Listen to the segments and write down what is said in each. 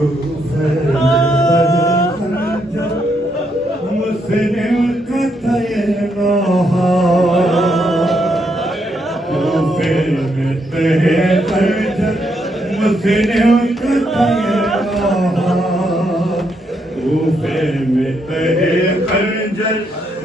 مسلم کا تھا یہ نوحہ کوفے میں تہے خنجر مسلم کا تھا یہ نوحہ کوفے میں تہے خنجر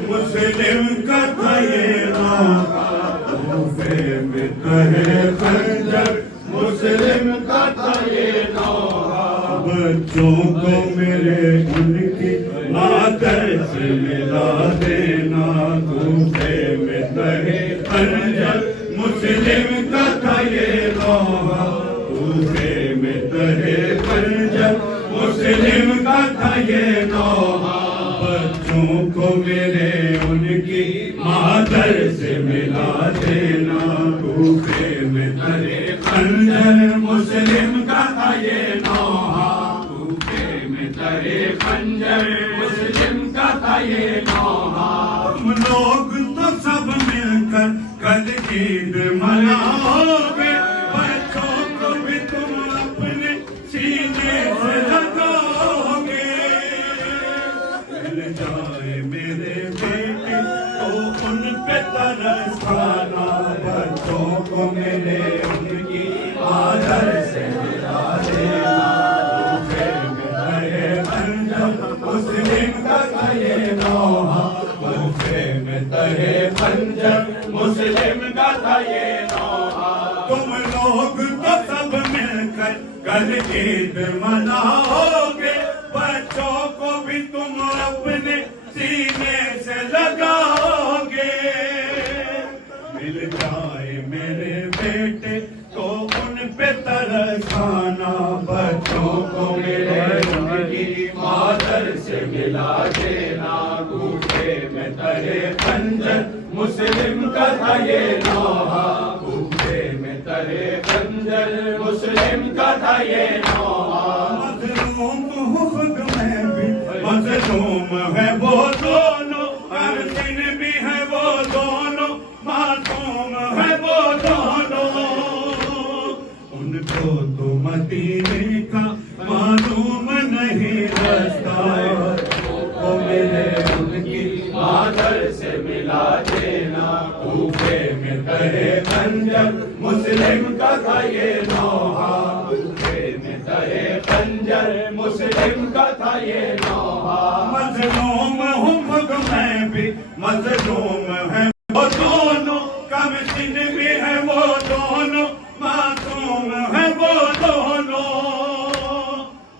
مسلم کا تھا یہ نوحہ کوفے میں تہے خنجر مسلم کا تھا یہ نوحہ بچوں کو میرے ان کی مادر سے ملا دینا کوفے میں تہے خنجر مسلم کا تھا یہ نوحہ کوفے میں تہے خنجر مسلم کا تھا یہ نوحہ بچوں کو میرے ان کی مادر سے ملا دینا کوفے میں تہے خنجر مسلم کا تھا یہ نوحہ کوفے میں تہے خنجر مسلم کا تھا یہ نوحہ تم لوگ تو سب مل کر کل عید مناؤ گے بچوں کو بھی تم اپنے سینے سے لگاؤ گے مل جائے میرے بیٹے تو ان پہ ترس کھانا بچوں کو میرے ان کی مادر سے ملا دینا کوفے میں تہے خنجر مسلم کا تھا یہ نوحہ کوفے میں تہے خنجر مسلم کا تھا یہ نوحہ تم لوگ تو سب مل کر کل عید مناؤ گے بچوں کو بھی تم اپنے سینے سے لگاؤ گے مل جائے میرے بیٹے تو ان پہ ترس کھانا بچوں کو میرے ان کی مادر سے ملا دینا کوفے میں تہے خنجر مسلم کا تھا یہ نوحہ کوفے میں تہے خنجر مسلم کا تھا یہ نوحہ مظلوم خود میں بھی مظلوم ہے وہ دونوں ہر دن بھی ہے وہ دونوں معصوم ہے وہ دونوں ان کو تو مدینے کا معلوم نہیں رستہ کو میرے ان کی مادر سے ملا دینا کوفے میں تہے خنجر مسلم کا تھا یہ نوحہ کوفے میں تہے خنجر مسلم کا تھا یہ نوحہ مظلوم ہوں خود میں بھی مظلوم ہے وہ دونوں کم سن بھی ہے وہ دونوں معصوم ہے وہ دونوں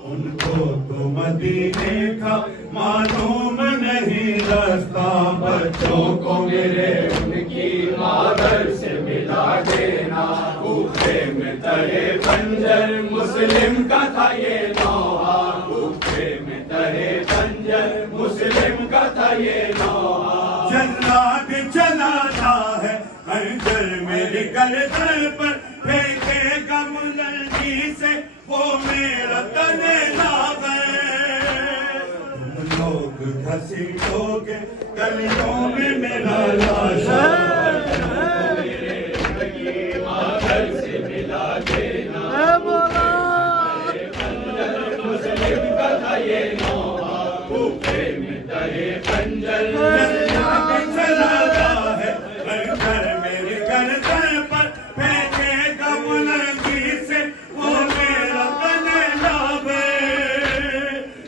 ان کو تو مدینے کا معلوم نہیں رستہ بچوں کو میرے ان کی مادر سے ملا دینا کوفے میں تہے خنجر مسلم کا تھا یہ نوحہ کوفے میں تہے خنجر مسلم کا تھا یہ نوحہ جلاد چلاتا ہے خنجر میری گردن پر پھینکے گا ملنگی سے وہ میرا تنے لاغے تم لوگ گھسیٹو گے گلیوں میں میرا لاشا میرے ان کی مادر سے ملا دینا خنجر مسلم کا تھا یہ نوحہ کوفے میں تہے خنجر چلاتا ہے خنجر میری گردن پر پھینکے گا ملنگی سے وہ میرا تنے لاغے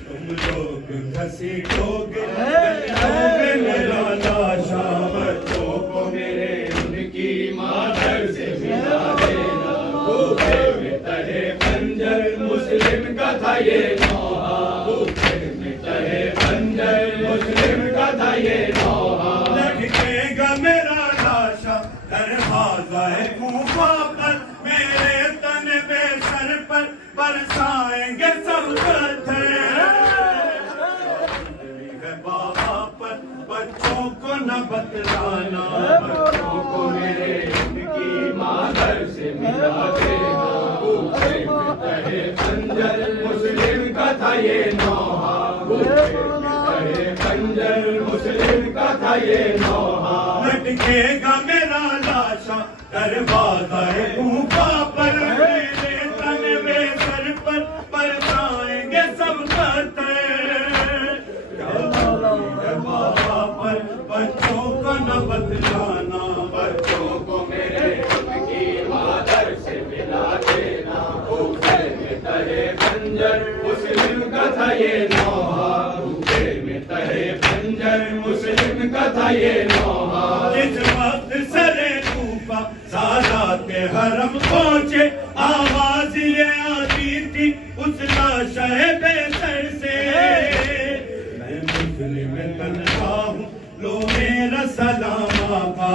تم لوگ گھسیٹو گے گلیوں میں میرا لاشا بچوں کو میرے ان کی مادر سے ملا دینا کوفے میں تہے خنجر مسلم کا تھا یہ نوحہ کوفے میں تہے خنجر مسلم کا تھا یہ نوحہ لٹکے گا میرا لاشا دروازہ کوفہ پر میرے تن بے سر پر برسائیں گے سب پتھر بابا پر بچوں کو نہ بتلانا بچوں کو میرے ان کی مادر سے ملا دینا کوفے میں تہے خنجر مسلم کا تھا یہ نوحہ کوفے میں تہے خنجر مسلم کا تھا یہ نوحہ لٹکے گا میرا لاشا دروازہ کوفہ پر میرے تن بے سر پر برسائیں खंजर मुस्लिम का था ये नौहा, भूखे में तहे खंजर मुस्लिम का था ये नौहा। जिस वक्त सरे कूफा सादात हरम पहुंचे, आवाज ये आती थी उस लाशह बेसर से, मैं मुस्लिम तन्हा हूँ लो मेरा सलाम आका।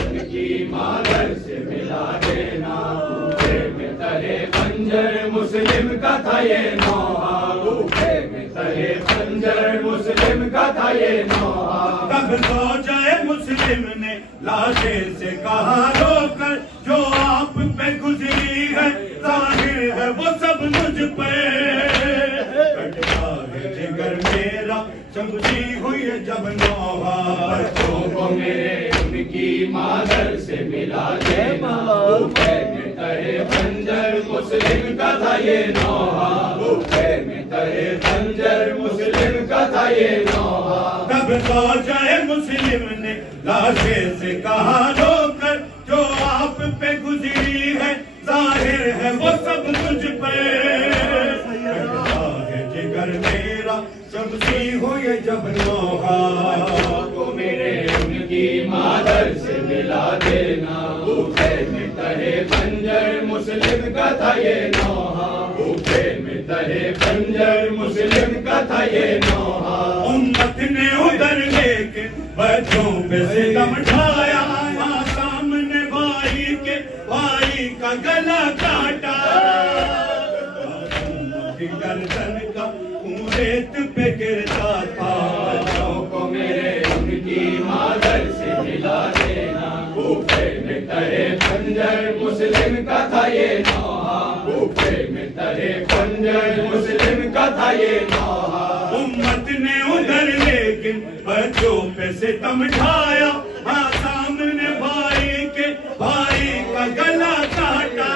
उनकी मादर से मिला देना, भूखे में तहे खंजर मुस्लिम का था ये नौहा, भूखे में तहे खंजर मुस्लिम का था ये नौहा। तब ज़ौजाए मुस्लिम ने लाशे से कहा रोकर, जो आप पे गुजरी है जाहिर है वो सब मुझ पे, कटता है जिगर मेरा समझी हुई जब नौहा। बच्चों को मेरे उनकी मादर से मिला देना, भूखे में तहे खंजर मुस्लिम का था ये नौहा, भूखे में तहे खंजर मुस्लिम का था ये नौहा। तब ज़ौजाए मुस्लिम ने लाशे से कहा रोकर, जो आप पे गुजरी है जाहिर है वो सब मुझ पे, कटता है जिगर मेरा समझी हुई जब नौहा। को मेरे उनकी मादर से मिला देना, भूखे में तहे खंजर मुस्लिम का था ये नौहा, भूखे में तहे खंजर मुस्लिम का था ये नौहा। उम्मत ने उधर लेके बच्चों पे सितम ढाया, माँ सामने भाई के भाई का गला काटा, गर्दन का रेत पे गिरता था। बच्चों को मेरे उनकी मादर से मिला देना, भूखे में तहे खंजर मुस्लिम का था ये नौहा, भूखे में तहे खंजर मुस्लिम का था ये नौहा। उम्मत ने उधर लेकिन बच्चों पे सितम ढाया, हाँ सामने भाई के भाई का गला काटा,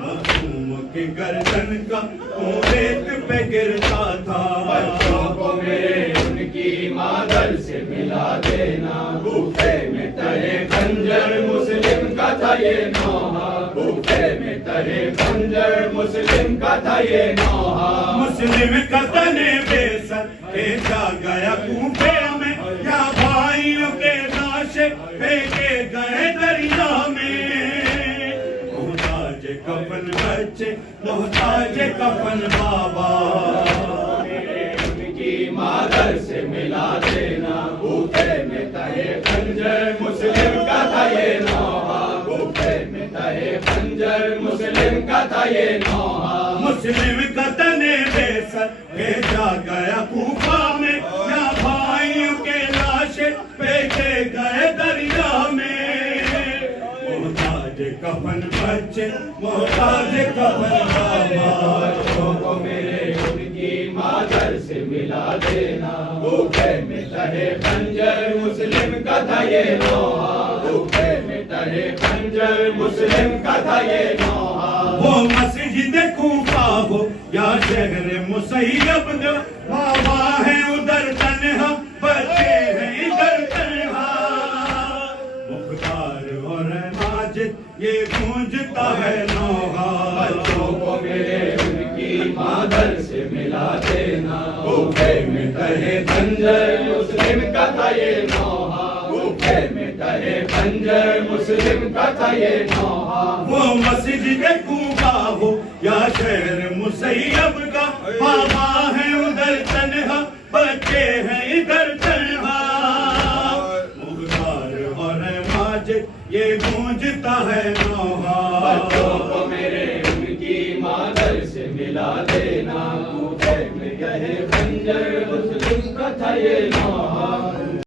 मासूम की गर्दन का रेत पे गिरता था। बच्चों को मेरे उनकी मादर से मिला देना, भूखे में तहे खंजर मुस्लिम का था ये नौहा, भूखे में तहे खंजर मुस्लिम का था ये नौहा। मुस्लिम का तने बेसर भेजा गया कूफे में, या भाइयों के लाशें फेंके गए दरिया में, मोहताज कफन बच्चे मोहताज कफन बाबा। उनकी मादर से मिला देना, भूखे में तहे खंजर मुस्लिम का था ये नौहा, भूखे में तहे खंजर मुस्लिम का था ये नौहा। मुस्लिम का तने बेसर भेजा गया कूफा में, या भाइयों के लाशें फेंके गए दरिया में, मोहताज कफन बच्चे मोहताज कफन बाबा। को मेरे उनकी मादर से मिला देना, भूखे में तहे खंजर मुस्लिम का था ये नौहा, भूखे में तहे खंजर मुस्लिम का था ये नौहा। वो मस्जिद कूफा हो या शहर मुसैयब, बाबा है उधर तन्हा बच्चे हैं इधर तन्हा, मुख्तार और माजिद ये गूंजता है नौहा। बच्चों को मेरे उनकी मादर से मिला देना, भूखे में तहे खंजर मुस्लिम का था ये नौहा, भूखे में तहे खंजर मुस्लिम का था ये नौहा। वो मस्जिद कूफा हो या शहर मुसैयब का, बाबा है उधर तन्हा बच्चे हैं इधर तन्हा, मुख्तार और माजिद ये गूंजता है नौहा। बच्चों को मेरे उनकी मादर से मिला देना, भूखे में तहे खंजर मुस्लिम का था ये